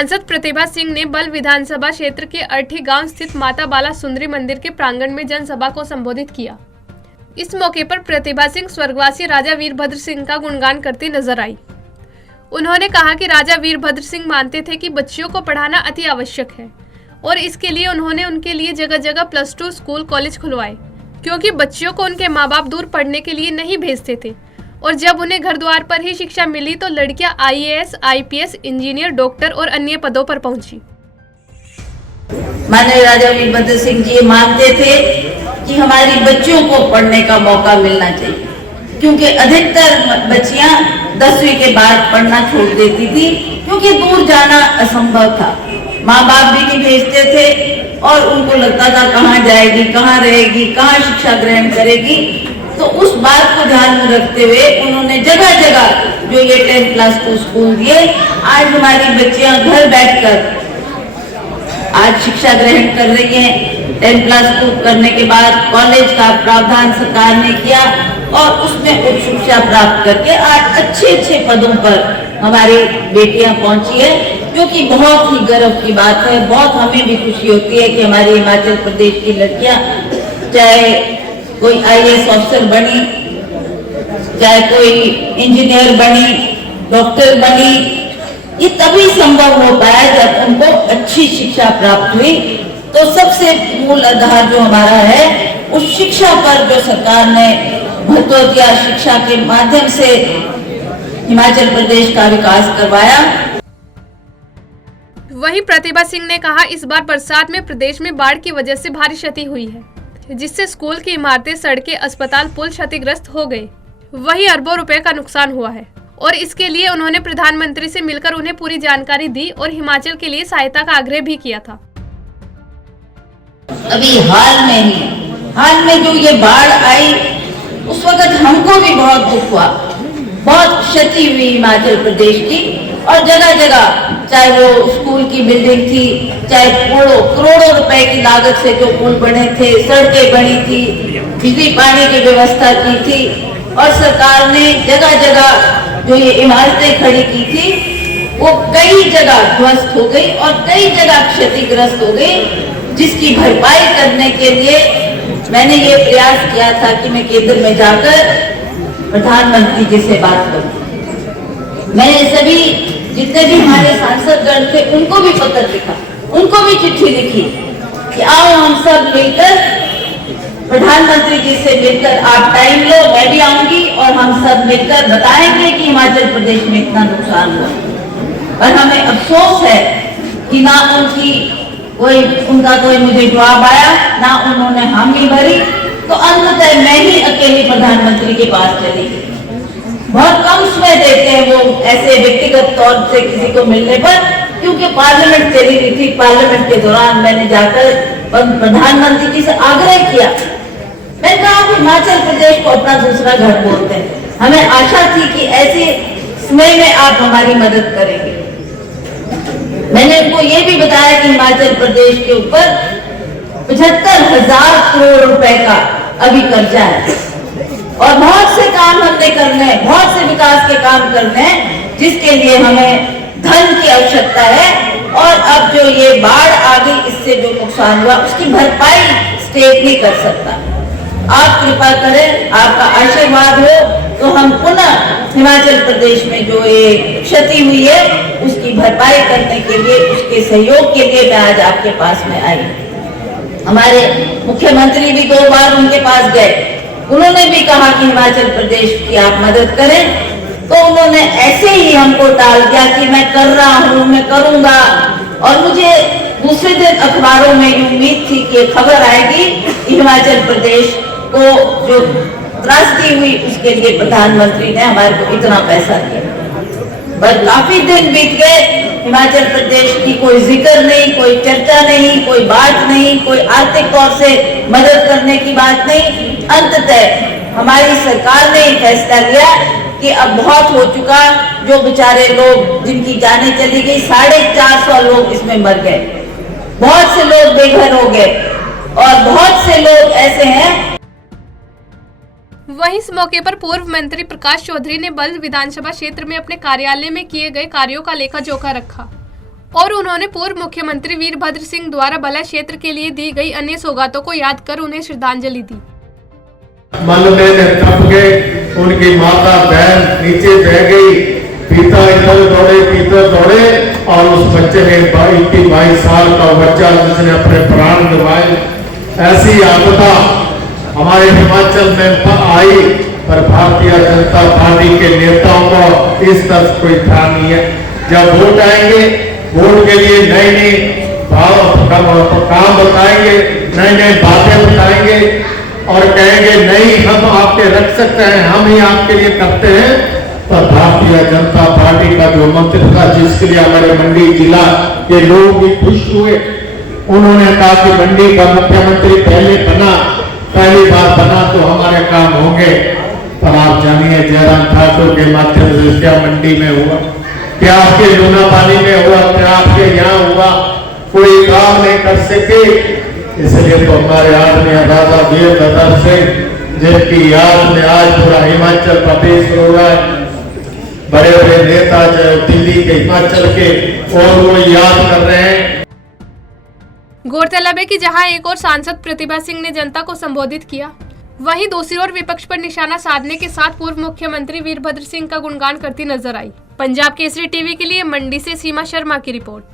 सांसद प्रतिभा सिंह ने बल विधानसभा क्षेत्र के अर्थी गांव स्थित माता बाला सुंदरी मंदिर के प्रांगण में जनसभा को संबोधित किया। इस मौके पर प्रतिभा सिंह स्वर्गवासी राजा वीरभद्र सिंह का गुणगान करती नजर आई। उन्होंने कहा कि राजा वीरभद्र सिंह मानते थे कि बच्चियों को पढ़ाना अति आवश्यक है और इसके लिए उन्होंने उनके लिए जगह जगह +2 स्कूल कॉलेज खुलवाए, क्योंकि बच्चियों को उनके माँ बाप दूर पढ़ने के लिए नहीं भेजते थे और जब उन्हें घर द्वार पर ही शिक्षा मिली तो लड़कियां IAS, IPS, इंजीनियर, डॉक्टर और अन्य पदों पर पहुंची। माननीय राजा वीरभद्र सिंह जी मानते थे कि हमारी बच्चियों को पढ़ने का मौका मिलना चाहिए, क्योंकि अधिकतर बच्चियां 10वीं के बाद पढ़ना छोड़ देती थी, क्योंकि दूर जाना असंभव था। माँ बाप भी नहीं भेजते थे और उनको लगता था कहाँ जाएगी, कहाँ रहेगी, कहाँ शिक्षा ग्रहण करेगी। तो उस बात को ध्यान में रखते हुए उन्होंने जगह जगह जो ये 10+2 स्कूल दिए, आज हमारी बच्चियां घर बैठकर आज शिक्षा ग्रहण कर रही हैं। 10+2 करने के बाद कॉलेज का प्रावधान सरकार ने किया और उसमें उच्च शिक्षा प्राप्त करके आज अच्छे पदों पर हमारी बेटियां पहुंची है, जो कि बहुत ही गर्व की बात है। बहुत हमें भी खुशी होती है कि हमारी हिमाचल प्रदेश की लड़कियां, चाहे कोई IAS ऑफिसर बनी, चाहे कोई इंजीनियर बनी, डॉक्टर बनी, ये तभी संभव हो पाया जब उनको अच्छी शिक्षा प्राप्त हुई। तो सबसे मूल आधार जो हमारा है उस शिक्षा पर जो सरकार ने महत्व दिया, शिक्षा के माध्यम से हिमाचल प्रदेश का विकास करवाया। वहीं प्रतिभा सिंह ने कहा, इस बार बरसात में प्रदेश में बाढ़ की वजह से भारी क्षति हुई है, जिससे स्कूल की इमारतें, सड़कें, अस्पताल, पुल क्षतिग्रस्त हो गए। वहीं अरबों रुपए का नुकसान हुआ है और इसके लिए उन्होंने प्रधानमंत्री से मिलकर उन्हें पूरी जानकारी दी और हिमाचल के लिए सहायता का आग्रह भी किया था। अभी हाल में जो ये बाढ़ आई, उस वक्त हमको भी बहुत दुख हुआ, बहुत क्षति हुई हिमाचल प्रदेश की। और जगह जगह, चाहे वो स्कूल की बिल्डिंग थी, चाहे करोड़ों रुपए की लागत से जो पुल बने थे, सड़कें बनी थी, बिजली पानी की व्यवस्था की थी और सरकार ने जगह जगह जो ये इमारतें खड़ी की थी वो कई जगह ध्वस्त हो गई और कई जगह क्षतिग्रस्त हो गई, जिसकी भरपाई करने के लिए मैंने ये प्रयास किया था कि मैं केंद्र में जाकर प्रधानमंत्री जी से बात करूं। मैंने सभी जितने भी हमारे सांसदगण थे उनको भी पत्र लिखा, उनको भी चिट्ठी लिखी कि आओ हम सब मिलकर प्रधानमंत्री जी से मिलकर आप टाइम लो, मैं भी आऊंगी और हम सब मिलकर बताएंगे कि हिमाचल प्रदेश में इतना नुकसान हुआ। और हमें अफसोस है कि ना उनका कोई मुझे जवाब आया, ना उन्होंने हामी भरी। तो अंततः मैं ही अकेली प्रधानमंत्री के पास चली गई। बहुत कम समय देते हैं वो ऐसे व्यक्तिगत तौर से किसी को मिलने पर, क्योंकि पार्लियामेंट चली रही थी। पार्लियामेंट के दौरान मैंने जाकर प्रधानमंत्री जी से आग्रह किया, मैंने कहा हिमाचल प्रदेश को अपना दूसरा घर बोलते हैं, हमें आशा थी कि ऐसे समय में आप हमारी मदद करेंगे। मैंने उनको ये भी बताया कि हिमाचल प्रदेश के ऊपर 75,000 करोड़ रुपए का अभी कर्जा है और बहुत से काम हमने करने हैं, बहुत से विकास के काम करने हैं, जिसके लिए हमें धन की आवश्यकता है। और अब जो ये बाढ़ आ गई, इससे जो नुकसान हुआ उसकी भरपाई स्टेट नहीं कर सकता। आप कृपा करें, आपका आशीर्वाद हो तो हम पुनः हिमाचल प्रदेश में जो ये क्षति हुई है उसकी भरपाई करने के लिए, उसके सहयोग के लिए मैं आज आपके पास में आई। हमारे मुख्यमंत्री भी 2 बार उनके पास गए, उन्होंने भी कहा कि हिमाचल प्रदेश की आप मदद करें। तो उन्होंने ऐसे ही हमको टाल दिया कि मैं कर रहा हूँ, मैं करूंगा। और मुझे दूसरे दिन अखबारों में उम्मीद थी कि खबर आएगी कि हिमाचल प्रदेश को जो त्रासदी हुई उसके लिए प्रधानमंत्री ने हमारे को इतना पैसा दिया। पर काफी दिन बीत गए, हिमाचल प्रदेश की कोई जिक्र नहीं, कोई चर्चा नहीं, कोई बात नहीं, कोई आर्थिक तौर से मदद करने की बात नहीं। अंततः हमारी सरकार ने फैसला लिया कि अब बहुत हो चुका, जो बेचारे लोग जिनकी जानें चली गई, 450 लोग इसमें मर गए, बहुत से लोग बेघर हो गए और बहुत से लोग ऐसे हैं। वहीं इस मौके पर पूर्व मंत्री प्रकाश चौधरी ने बल्ह विधानसभा क्षेत्र में अपने कार्यालय में किए गए कार्यों का लेखा जोखा रखा और उन्होंने पूर्व मुख्यमंत्री वीरभद्र सिंह द्वारा बल्ह क्षेत्र के लिए दी गई अन्य सौगातों को याद कर उन्हें श्रद्धांजलि दी। मन में तप गए, उनकी माता बहन नीचे बह गई, पिता इधर दौड़े और उस बच्चे ने 22 साल का बच्चा जिसने अपने प्राण गंवाए। ऐसी आपदा हमारे हिमाचल में आई, पर भारतीय जनता पार्टी के नेताओं को इस तरफ कोई ध्यान नहीं है। जब वोट आएंगे, वोट के लिए नए नए काम बताएंगे, नए नए बातें बताएंगे और कहेंगे नहीं हम आपके रख सकते हैं, हम ही आपके लिए करते हैं। तो भारतीय जनता पार्टी का जो मंत्री था, जिसके लिए हमारे मंडी जिला के लोग भी खुश हुए, उन्होंने कहा कि मंडी का मुख्यमंत्री पहली बार बना तो हमारे काम होंगे। पर आप जानिए जयराम ठाकुर के माध्यम से क्या मंडी में हुआ, क्या आपके लूनापानी में हुआ, क्या आपके यहाँ हुआ, कोई काम नहीं कर सके। इसलिए तो हमारे आदरणीय राजा वीरभद्र सिंह जिनकी याद में आज पूरा हिमाचल प्रदेश रो रहा है, बड़े बड़े नेता जो दिल्ली के हिमाचल के और वो याद कर रहे हैं। गौरतलब है कि जहां एक और सांसद प्रतिभा सिंह ने जनता को संबोधित किया, वहीं दूसरी ओर विपक्ष पर निशाना साधने के साथ पूर्व मुख्यमंत्री वीरभद्र सिंह का गुणगान करती नजर आई। पंजाब केसरी टीवी के लिए मंडी से सीमा शर्मा की रिपोर्ट।